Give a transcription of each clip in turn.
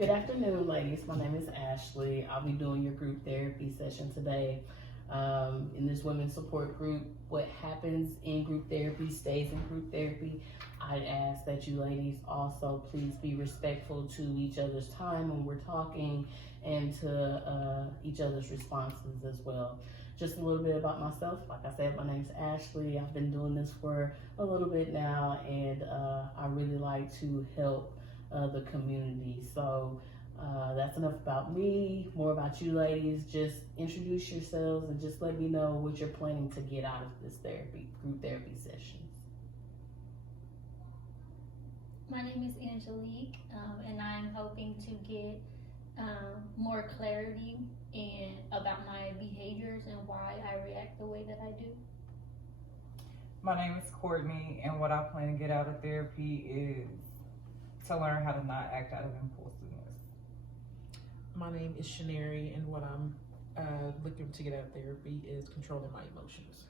Good afternoon, ladies. My name is Ashley. I'll be doing your group therapy session today. In this women's support group, what happens in group therapy stays in group therapy. I'd ask that you ladies also please be respectful to each other's time when we're talking and to each other's responses as well. Just a little bit about myself. Like I said, my name's Ashley. I've been doing this for a little bit now, and I really like to help the community. So that's enough about me. More about you ladies. Just introduce yourselves and just let me know what you're planning to get out of this group therapy session. My name is Angelique, and I'm hoping to get more clarity about my behaviors and why I react the way that I do. My name is Courtney, and what I plan to get out of therapy is to learn how to not act out of impulsiveness. My name is Shaneri, and what I'm looking to get out of therapy is controlling my emotions.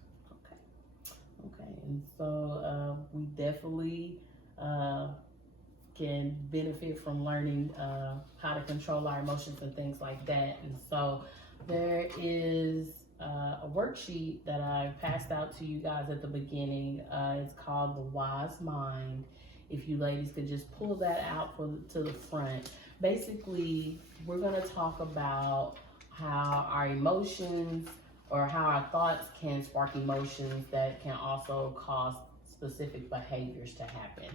Okay, and so we definitely can benefit from learning how to control our emotions and things like that. And so there is a worksheet that I passed out to you guys at the beginning. It's called The Wise Mind. If you ladies could just pull that out to the front. Basically, we're gonna talk about how our emotions or how our thoughts can spark emotions that can also cause specific behaviors to happen,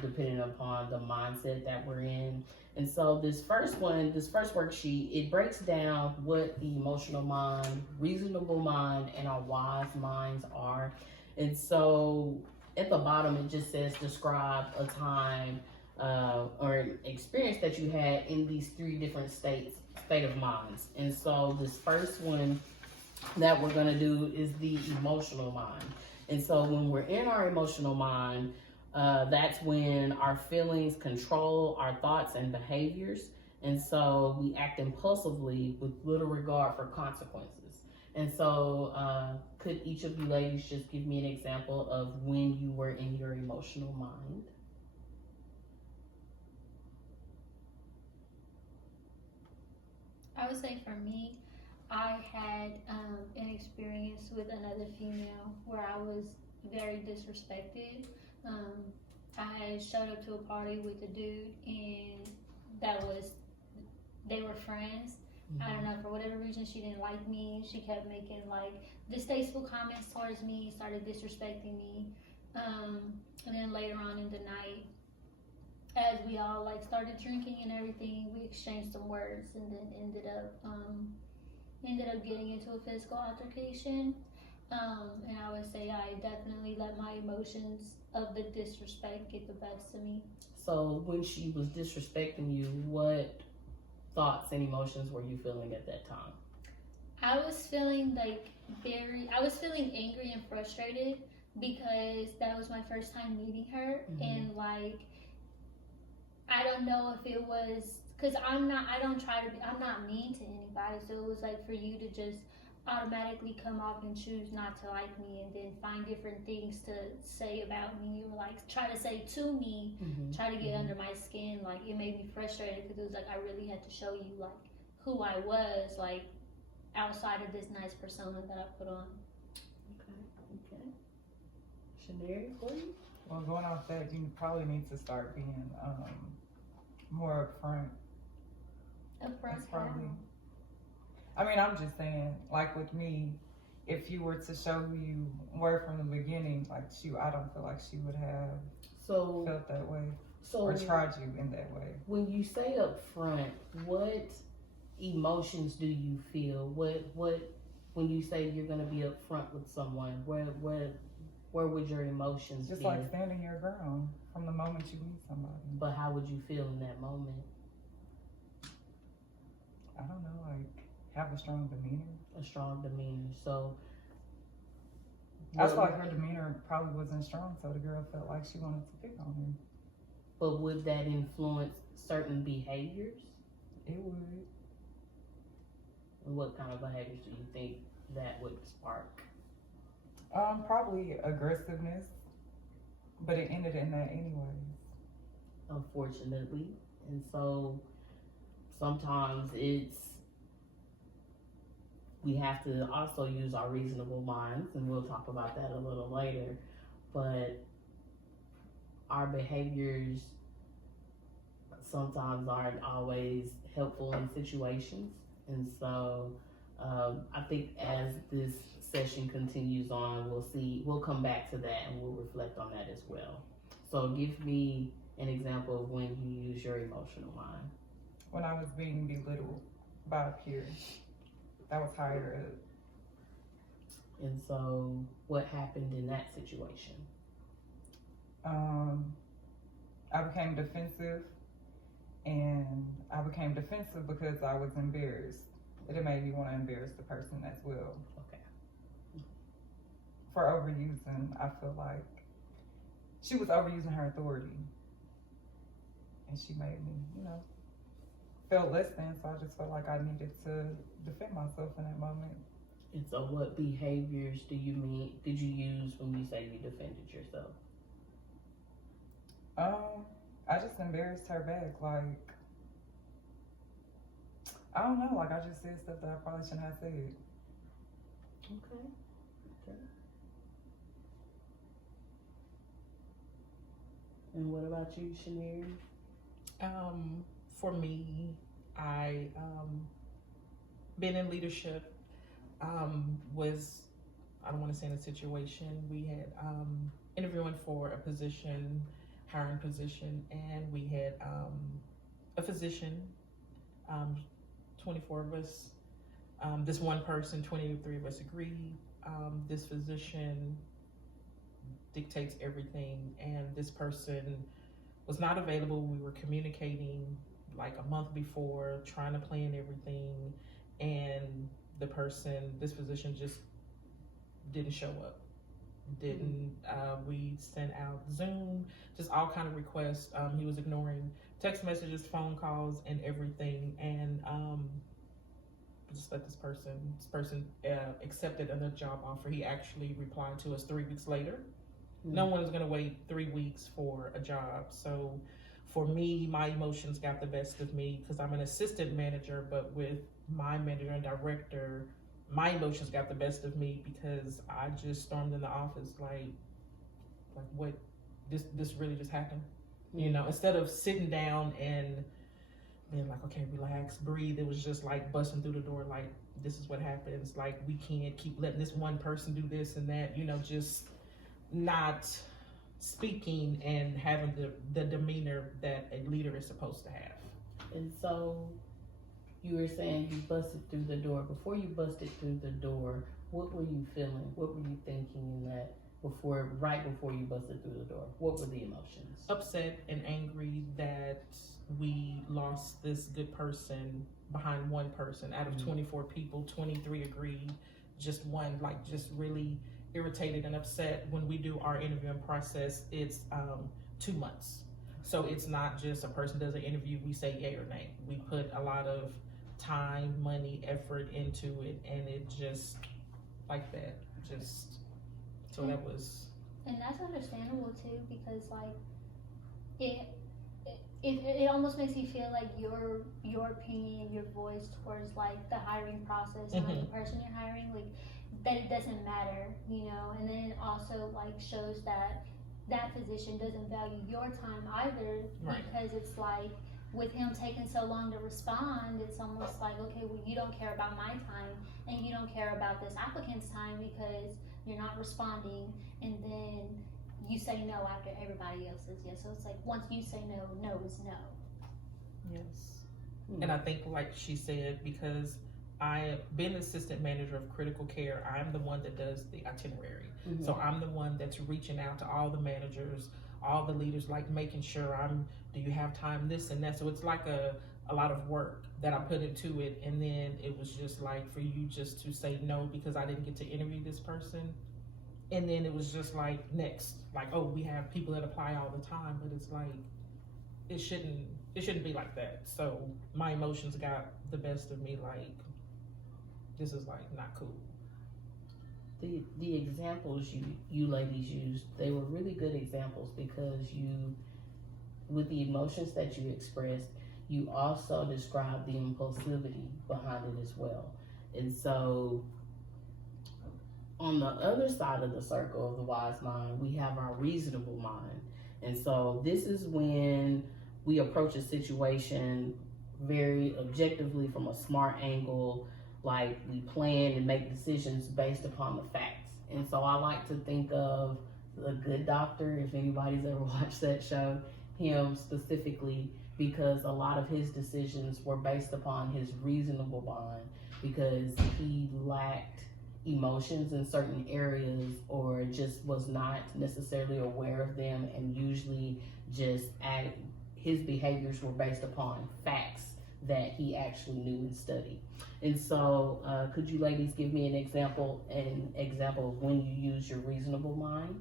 depending upon the mindset that we're in. And so this first worksheet, it breaks down what the emotional mind, reasonable mind, and our wise minds are. And so at the bottom, it just says describe a time or an experience that you had in these three different state of minds. And so this first one that we're gonna do is the emotional mind. And so when we're in our emotional mind, that's when our feelings control our thoughts and behaviors. And so we act impulsively with little regard for consequences. And so could each of you ladies just give me an example of when you were in your emotional mind? I would say for me, I had an experience with another female where I was very disrespected. I showed up to a party with a dude, and they were friends. I don't know, for whatever reason, she didn't like me. She kept making like distasteful comments towards me, started disrespecting me. And then later on in the night, as we all like started drinking and everything, we exchanged some words, and then ended up getting into a physical altercation. And I would say I definitely let my emotions of the disrespect get the best of me. So when she was disrespecting you, what thoughts and emotions were you feeling at that time? I was feeling angry and frustrated because that was my first time meeting her. And like, I don't know if it was, cause I'm not mean to anybody. So it was like for you to just automatically come off and choose not to like me, and then find different things to say about me, or like try to say to me, try to get under my skin. Like, it made me frustrated because it was like I really had to show you like who I was, like outside of this nice persona that I put on. Okay. Shaneri, for you? Well, going off that, you probably need to start being more upfront. Upfront. Probably. I mean, I'm just saying, like with me, if you were to show who you were from the beginning, like I don't feel like she would have felt that way or tried you in that way. When you say up front, what emotions do you feel? What when you say you're gonna be up front with someone, where would your emotions just be? Like standing your ground from the moment you meet somebody. But how would you feel in that moment? I don't know, like have a strong demeanor. A strong demeanor. So I feel like her demeanor probably wasn't strong, so the girl felt like she wanted to pick on her. But would that influence certain behaviors? It would. And what kind of behaviors do you think that would spark? Probably aggressiveness, but it ended in that anyways. Unfortunately. And so sometimes we have to also use our reasonable minds, and we'll talk about that a little later, but our behaviors sometimes aren't always helpful in situations. And so I think as this session continues on, we'll come back to that and we'll reflect on that as well. So give me an example of when you use your emotional mind. When I was being belittled by a peer that was higher up. And so what happened in that situation? I became defensive, and I became defensive because I was embarrassed. It made me want to embarrass the person as well. Okay. For overusing, I feel like she was overusing her authority, and she made me, feel less than. So I just felt like I needed to defend myself in that moment. And so what behaviors did you use when you say you defended yourself? I just embarrassed her back. Like, I don't know. Like, I just said stuff that I probably shouldn't have said. Okay. And what about you, Shaniri? For me, I been in leadership. Was, I don't want to say in a situation, we had interviewing for a position, hiring position, and we had a physician, 24 of us. This one person, 23 of us agreed. This physician dictates everything, and this person was not available. We were communicating like a month before, trying to plan everything, and this physician just didn't show up. We sent out Zoom, just all kind of requests. He was ignoring text messages, phone calls, and everything. And just let this person accepted another job offer. He actually replied to us 3 weeks later. No one is going to wait 3 weeks for a job. So for me, my emotions got the best of me because I'm an assistant manager, but with my manager and director, my emotions got the best of me because I just stormed in the office like what, this really just happened? Instead of sitting down and being like, okay, relax, breathe, it was just like busting through the door like, this is what happens. Like, we can't keep letting this one person do this and that, just not speaking and having the demeanor that a leader is supposed to have. And so you were saying you busted through the door. Before you busted through the door, what were you feeling? What were you thinking in that right before you busted through the door? What were the emotions? Upset and angry that we lost this good person behind one person. Out of 24 people, 23 agreed. Just one, just really irritated and upset. When we do our interviewing process, it's 2 months. So it's not just a person does an interview, we say yay or nay. We put a lot of time, money, effort into it, and it just like that. So that was. And that's understandable too, because it almost makes you feel like your opinion, your voice towards the hiring process and the person you're hiring, that it doesn't matter, and then it also shows that physician doesn't value your time either, right. Because it's with him taking so long to respond, it's almost okay, well, you don't care about my time and you don't care about this applicant's time because you're not responding, and then you say no after everybody else says yes. So it's once you say no, no is no. Yes. And I think she said, because I've been assistant manager of critical care, I'm the one that does the itinerary. So I'm the one that's reaching out to all the managers, all the leaders, making sure do you have time, this and that. So it's a lot of work that I put into it. And then it was just for you just to say no because I didn't get to interview this person. And then it was just next, oh, we have people that apply all the time, but it's it shouldn't be like that. So my emotions got the best of me. This is not cool. The examples you ladies used, they were really good examples because with the emotions that you expressed, you also describe the impulsivity behind it as well. And so on the other side of the circle of the wise mind, we have our reasonable mind. And so this is when we approach a situation very objectively from a smart angle, like we plan and make decisions based upon the facts. And so I like to think of The Good Doctor, if anybody's ever watched that show, him specifically, because a lot of his decisions were based upon his reasonable mind, because he lacked emotions in certain areas or just was not necessarily aware of them, and usually just his behaviors were based upon facts that he actually knew and studied. And so could you ladies give me an example of when you use your reasonable mind?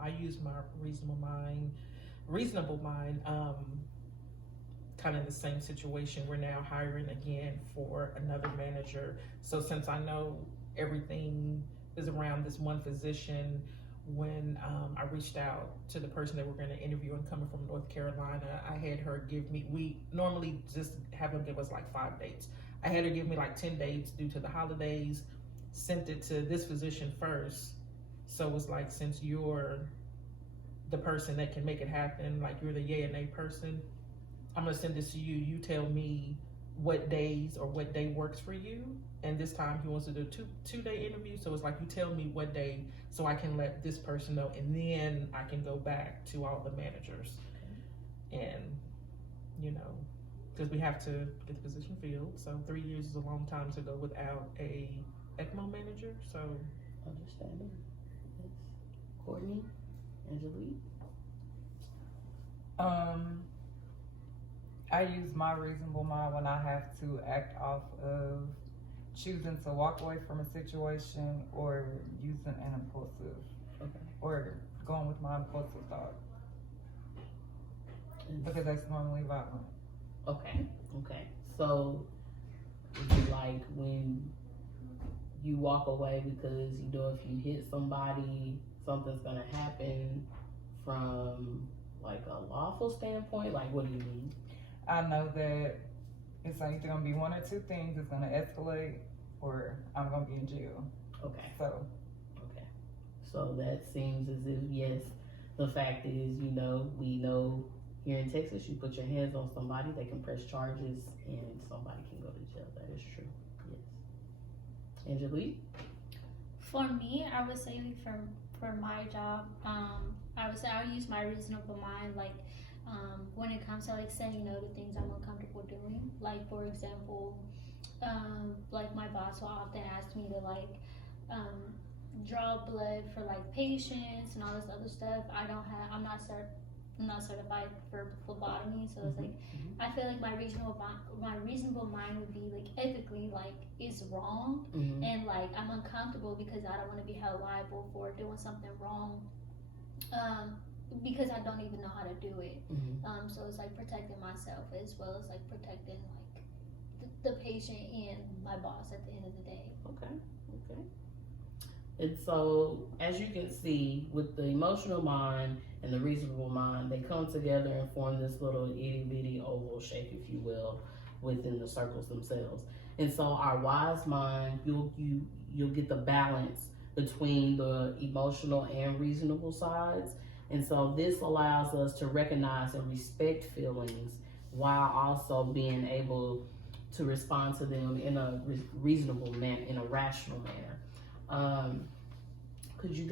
I use my reasonable mind, kind of the same situation. We're now hiring again for another manager. So since I know everything is around this one physician, when I reached out to the person that we're going to interview and coming from North Carolina, I had her give me, we normally just have them give us like 5 dates. I had her give me like 10 dates due to the holidays, sent it to this physician first. So it's like, since you're the person that can make it happen, like you're the yay and nay person, I'm gonna send this to you. You tell me what days or what day works for you. And this time he wants to do a two-day interview. So it's like, you tell me what day so I can let this person know, and then I can go back to all the managers. And, you know, because we have to get the position filled. So 3 years is a long time to go without a ECMO manager. So Understanding. Yes. Courtney, Angelique. I use my reasonable mind when I have to act off of choosing to walk away from a situation or using an impulsive, or going with my impulsive thought, because that's normally violent. Okay. So, is it like when you walk away because you know if you hit somebody, something's gonna happen from like a lawful standpoint? Like, what do you mean? I know that it's either gonna be one or two things. It's gonna escalate, or I'm gonna be in jail. Okay. So that seems as if, yes, the fact is, we know here in Texas, you put your hands on somebody, they can press charges and somebody can go to jail. That is true. Yes. Angelique? For me, I would say for my job, I would say I would use my reasonable mind, like when it comes to like saying no to things I'm uncomfortable doing. Like, for example, like my boss will often ask me to like draw blood for like patients and all this other stuff. I'm not certified for phlebotomy, so it's like I feel like my reasonable mind would be like ethically like is wrong, and like I'm uncomfortable because I don't want to be held liable for doing something wrong, because I don't even know how to do it. So it's like protecting myself as well as like protecting like the patient and my boss at the end of the day. Okay. And so, as you can see, with the emotional mind and the reasonable mind, they come together and form this little itty bitty oval shape, if you will, within the circles themselves. And so, our wise mind, you'll get the balance between the emotional and reasonable sides. And so, this allows us to recognize and respect feelings while also being able to respond to them in a reasonable manner, in a rational manner. Could you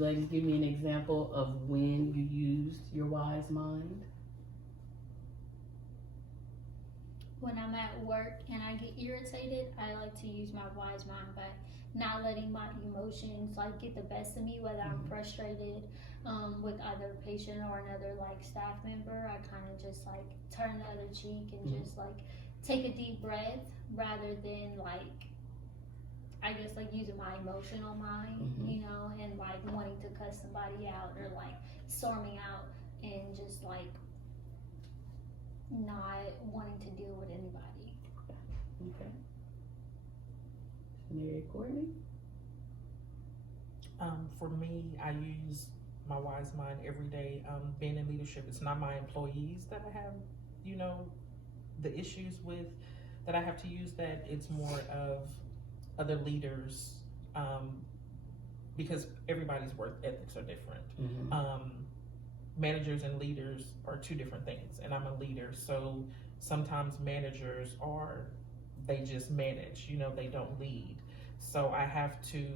ladies give me an example of when you used your wise mind? When I'm at work and I get irritated, I like to use my wise mind by not letting my emotions like get the best of me, whether I'm frustrated with either a patient or another like staff member. I kind of just like turn the other cheek and just like take a deep breath rather than like, I guess like using my emotional mind, and like wanting to cuss somebody out or like storming out and just like not wanting to deal with anybody. Okay. Mary Courtney? For me, I use my wise mind every day. Being in leadership, it's not my employees that I have, the issues with, that I have to use that. It's more of other leaders, because everybody's work ethics are different. Managers and leaders are two different things, and I'm a leader, so sometimes managers they just manage, they don't lead. So I have to,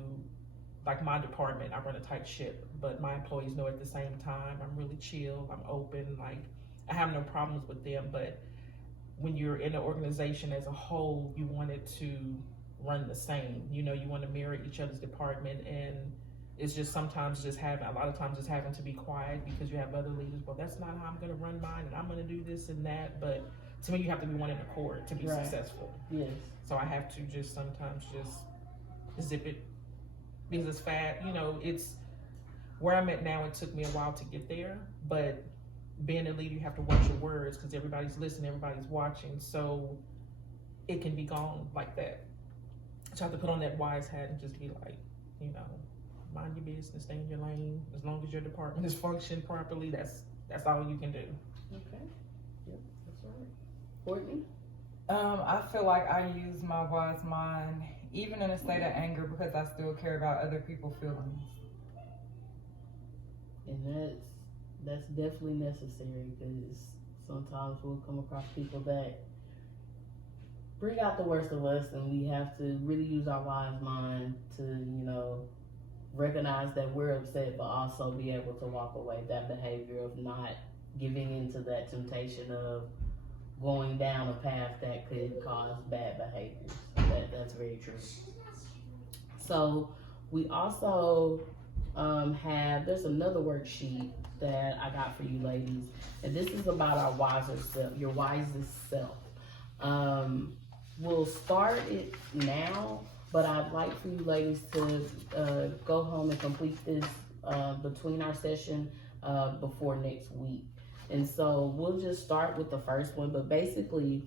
like my department, I run a tight ship, but my employees know at the same time I'm really chill, I'm open, like I have no problems with them. But when you're in an organization as a whole, you want it to run the same, you want to mirror each other's department, and it's just sometimes a lot of times just having to be quiet because you have other leaders. Well, that's not how I'm going to run mine, and I'm going to do this and that. But to me, you have to be one in accord to be successful. Yes. So I have to just sometimes just zip it, because it's it's where I'm at now. It took me a while to get there, but being a leader, you have to watch your words because everybody's listening, everybody's watching. So it can be gone like that. So I have to put on that wise hat and just be like, mind your business, stay in your lane. As long as your department is functioning properly, that's all you can do. Okay. Yep, that's right. Courtney? I feel like I use my wise mind even in a state of anger because I still care about other people's feelings. And that's definitely necessary, because sometimes we'll come across people that bring out the worst of us, and we have to really use our wise mind to, recognize that we're upset, but also be able to walk away. That behavior of not giving into that temptation of going down a path that could cause bad behaviors. That's very true. So we also there's another worksheet that I got for you ladies, and this is about our wiser self, your wisest self. We'll start it now, but I'd like for you ladies to go home and complete this between our session before next week. And so we'll just start with the first one, but basically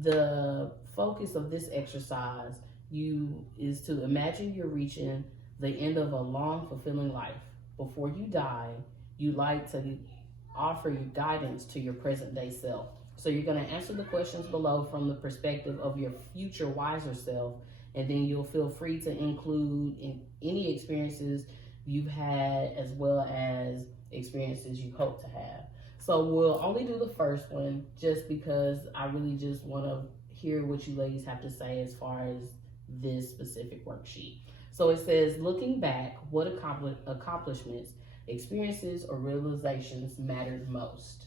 the focus of this exercise is to imagine you're reaching the end of a long, fulfilling life. Before you die, you'd like to offer your guidance to your present day self. So you're going to answer the questions below from the perspective of your future wiser self, and then you'll feel free to include in any experiences you've had as well as experiences you hope to have. So we'll only do the first one just because I really just want to hear what you ladies have to say as far as this specific worksheet. So it says, looking back, what accomplishments, experiences, or realizations mattered most?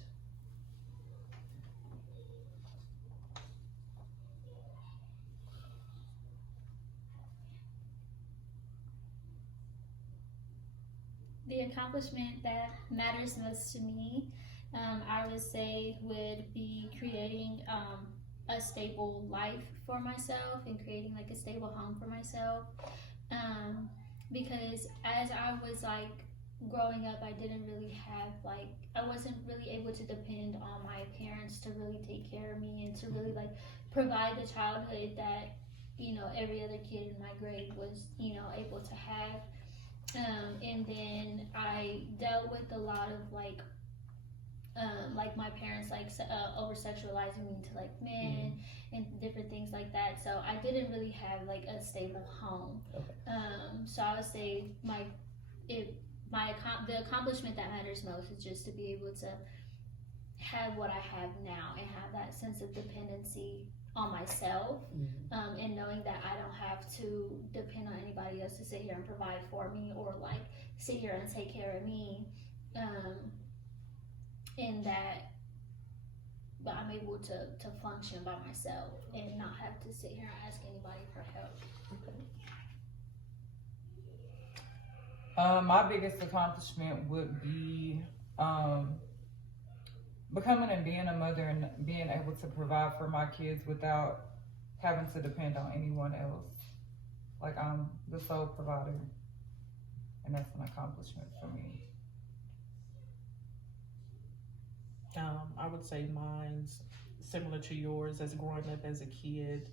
The accomplishment that matters most to me, I would say, would be creating a stable life for myself and creating like a stable home for myself. Because as I was like growing up, I didn't really have I wasn't really able to depend on my parents to really take care of me and to really like provide the childhood that every other kid in my grade was able to have. And then I dealt with a lot of like my parents over sexualizing me to like men and different things like that. So I didn't really have like a stable home. Okay. So I would say the accomplishment that matters most is just to be able to have what I have now and have that sense of dependency on myself, and knowing that I don't have to depend on anybody else to sit here and provide for me or like sit here and take care of me, and that I'm able to function by myself and not have to sit here and ask anybody for help. Okay. My biggest accomplishment would be becoming and being a mother and being able to provide for my kids without having to depend on anyone else. Like, I'm the sole provider, and that's an accomplishment for me. I would say mine's similar to yours. As growing up as a kid,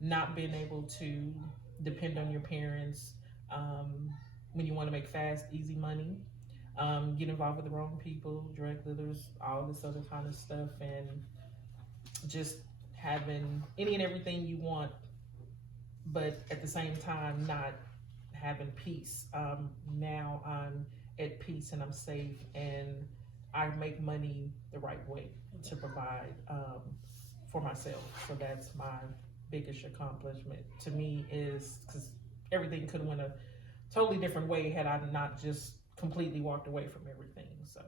not being able to depend on your parents when you want to make fast, easy money. get involved with the wrong people, drug dealers, all this other kind of stuff, and just having any and everything you want, but at the same time not having peace. Now I'm at peace and I'm safe, and I make money the right way to provide for myself. So that's my biggest accomplishment to me, is because everything could have went a totally different way had I not just completely walked away from everything. So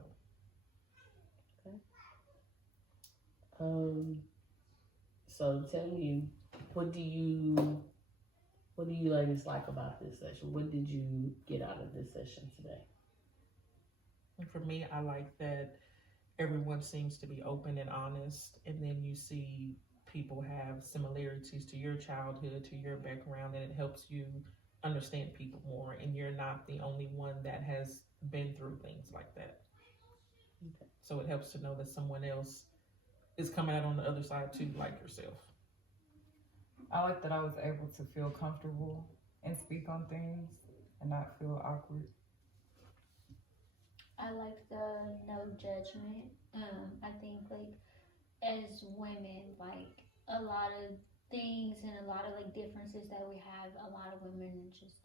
so tell me, what do you ladies like about this session? What did you get out of this session today? and for me, I like that everyone seems to be open and honest, and then you see people have similarities to your childhood, to your background, and it helps you understand people more, and you're not the only one that has been through things like that. Okay. So it helps to know that someone else is coming out on the other side too, like yourself. I like that I was able to feel comfortable and speak on things and not feel awkward. I like the no judgment. I think like as women, like a lot of things and a lot of like differences that we have, a lot of women are just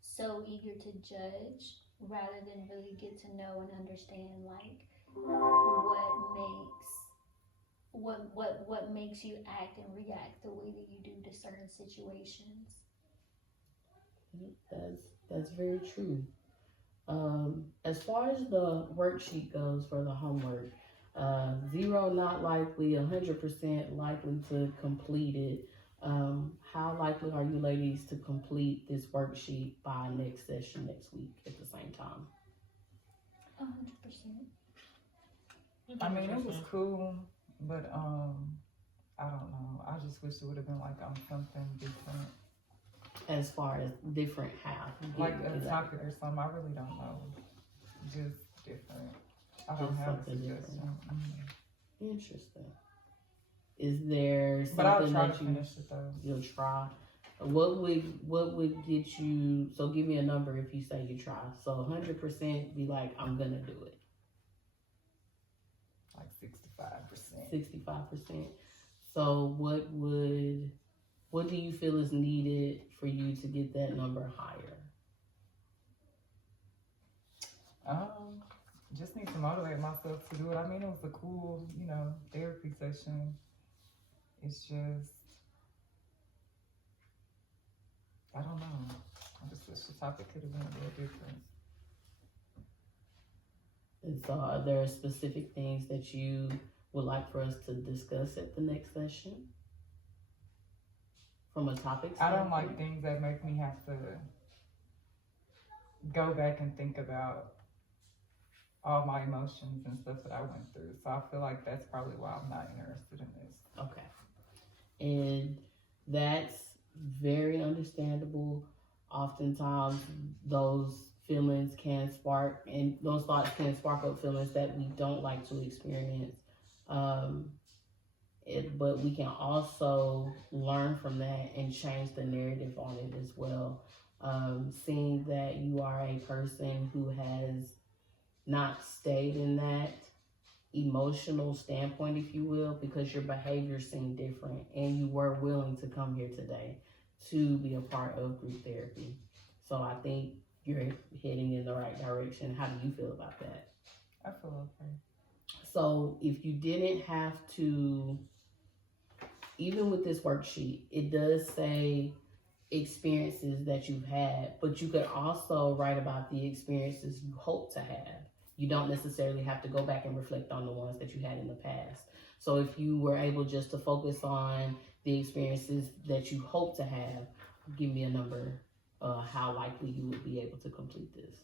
so eager to judge rather than really get to know and understand like what makes you act and react the way that you do to certain situations. That's very true. As far as the worksheet goes for the homework, 0 not likely, 100% likely to complete it. How likely are you ladies to complete this worksheet by next session next week at the same time? 100%. I mean, it was cool, but I don't know. I just wish it would have been like on something different. As far as different how? Like a topic or something, I really don't know. Just different. I don't Just have a something suggestion. different. Interesting. Is there something But I'll try that to finish it though. you'll try? What would get you? So give me a number if you say you try. So 100% be like, I'm gonna do it. Like 65%. 65%. So what do you feel is needed for you to get that number higher? Just need to motivate myself to do it. I mean, it was a cool, therapy session. It's just, I don't know. I just wish the topic could have been a little different. And so are there specific things that you would like for us to discuss at the next session? From a topic standpoint? I don't like things that make me have to go back and think about all my emotions and stuff that I went through. So I feel like that's probably why I'm not interested in this. Okay. And that's very understandable. Oftentimes those feelings can spark, and those thoughts can spark up feelings that we don't like to experience. But we can also learn from that and change the narrative on it as well. Seeing that you are a person who has not stayed in that emotional standpoint, if you will, because your behavior seemed different and you were willing to come here today to be a part of group therapy. So I think you're heading in the right direction. How do you feel about that? I feel okay. So if you didn't have to, even with this worksheet, it does say experiences that you've had, but you could also write about the experiences you hope to have. You don't necessarily have to go back and reflect on the ones that you had in the past. So if you were able just to focus on the experiences that you hope to have, give me a number, how likely you would be able to complete this.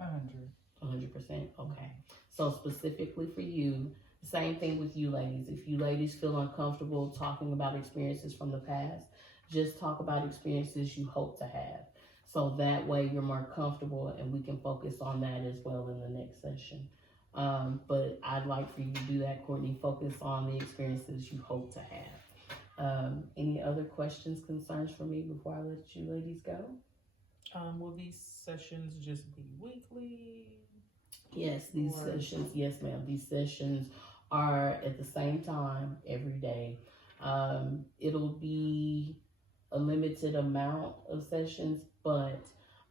100%. 100%? Okay. So specifically for you, same thing with you ladies. If you ladies feel uncomfortable talking about experiences from the past, just talk about experiences you hope to have. So that way you're more comfortable and we can focus on that as well in the next session. But I'd like for you to do that, Courtney. Focus on the experiences you hope to have. Any other questions, concerns for me before I let you ladies go? Will these sessions just be weekly? Yes, these Or- sessions, yes, ma'am. These sessions are at the same time every day. It'll be a limited amount of sessions, but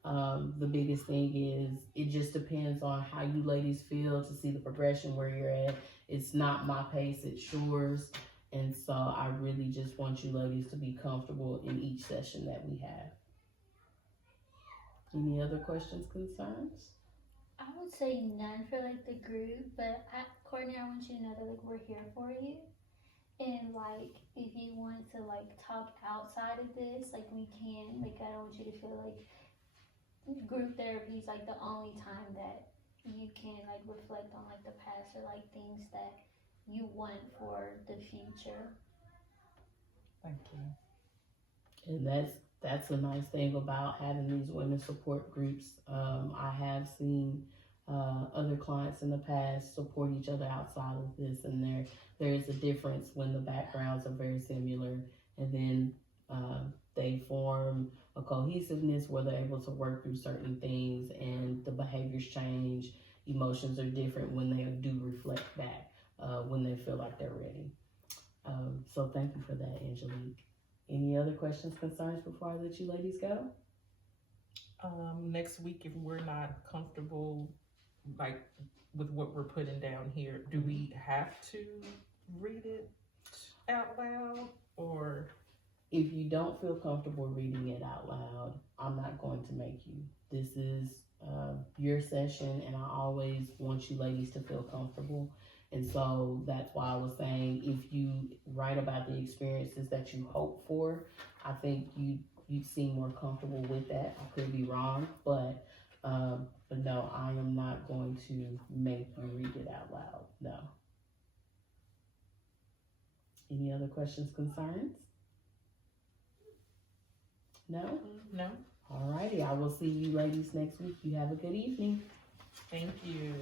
the biggest thing is it just depends on how you ladies feel to see the progression where you're at. It's not my pace, it's yours. And so I really just want you ladies to be comfortable in each session that we have. Any other questions, concerns? I would say none for like the group, but Courtney, I want you to know that like we're here for you. And like if you want to like talk outside of this, like we can. Like I don't want you to feel like group therapy is like the only time that you can like reflect on like the past or like things that you want for the future. Thank you. And that's a nice thing about having these women support groups. I have seen other clients in the past support each other outside of this, and there is a difference when the backgrounds are very similar, and then they form a cohesiveness where they're able to work through certain things, and the behaviors change. Emotions are different when they do reflect back when they feel like they're ready. So thank you for that, Angelique. Any other questions, concerns before I let you ladies go? Next week, if we're not comfortable, like with what we're putting down here, do we have to read it out loud, or? If you don't feel comfortable reading it out loud, I'm not going to make you. This is your session, and I always want you ladies to feel comfortable. And so that's why I was saying, if you write about the experiences that you hope for, I think you'd seem more comfortable with that. I could be wrong, but no, I am not going to make you read it out loud. No. Any other questions, concerns? No? No? Alrighty, I will see you ladies next week. You have a good evening. Thank you.